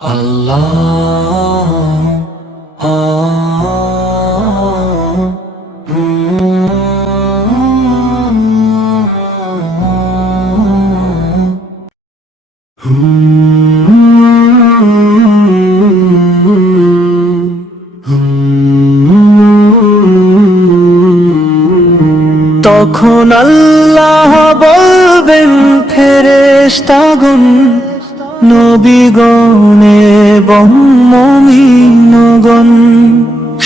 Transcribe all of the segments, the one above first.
তখন আল্লাহ বলবেন ফেরেশতাগণ, নবীগণে মুমিনগণ,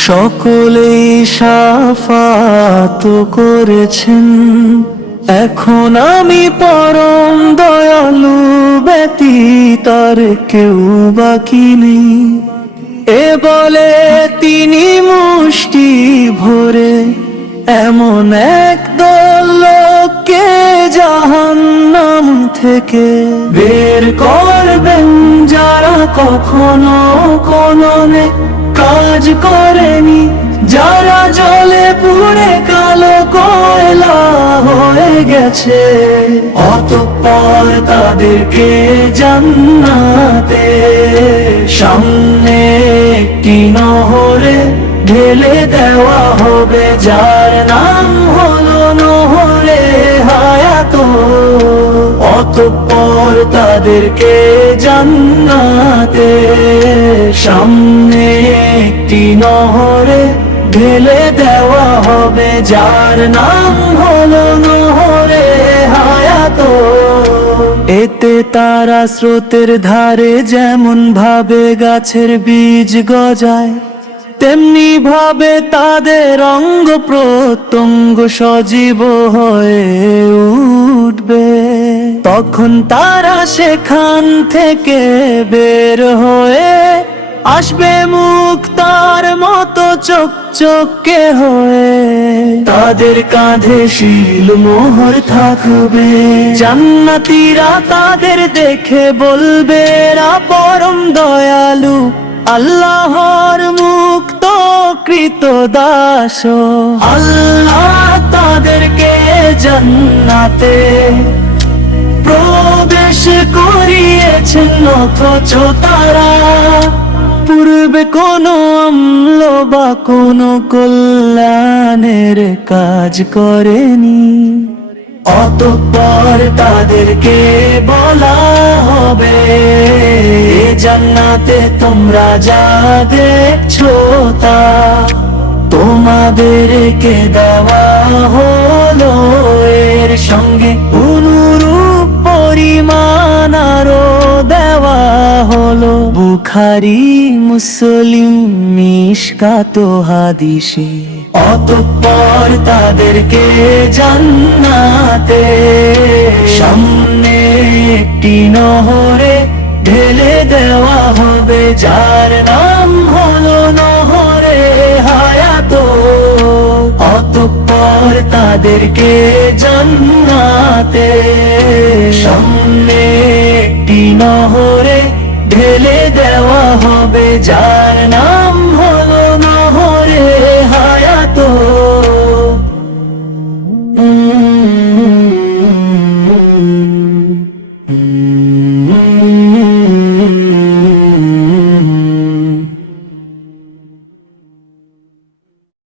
সকলেই শাফাত করেছেন। এখন আমি পরম দয়ালু ব্যতীত আর কেউ বাকি নেই। এ বলে তিনি মুষ্টি ভরে এমন একদল লোককে জাহান্নাম থেকে বের করবেন, যারা কখনো কোনো কাজ করেনি, যারা জলে পুড়ে কালো কয়লা হয়ে গেছে। অতঃপর তাদেরকে জান্নাতে সামনে একটি নহরে ঢেলে দেওয়া হবে, যার নাম হলো নহরে হায়াত। অতঃপর তাদেরকে জান্নাতে সামনে একটি নহরে ঢেলে দেওয়া হবে, যার নাম হলো নহরে হায়াত। এতে তারা স্রোতের ধারে যেমন ভাবে গাছের বীজ গজায়, তেমনি ভাবে তাদের অঙ্গ প্রত্যঙ্গ সজীব হয়ে উঠবে। তখন তারা সেখান থেকে বের হয়ে আসবে মুক্তার মতো চকচকে হয়ে। তাদের কাঁধে শিল মোহর থাকবে, জান্নাতীরা তাদের দেখে বলবে, এরা পরম দয়ালু আল্লাহর মুক্ত কৃত দাস। আল্লাহ তাদেরকে জান্নাতে প্রবেশ করিয়েছেন, অথচ তারা পূর্বে কোনো আমল বা কোনো কল্যাণের কাজ করেনি। অতঃপর তাদেরকে বলা হবে, জান্নাতে তোমরা যা দেখছো তা তোমাদেরকে দেওয়া হলো, এর সঙ্গে অনুরূপ পরিমাণ আরো দেওয়া হলো। বুখারী মুসলিম মিশকাত হাদিসে। অতঃপর তাদেরকে জান্নাতে সামনে একটি নহরে ঢেলে দেওয়া হবে, যার নাম হলো নহরে হায়াত। অতঃপর তাদেরকে জান্নাতে সামনে একটি নহরে ঢেলে দেওয়া হবে, যার নাম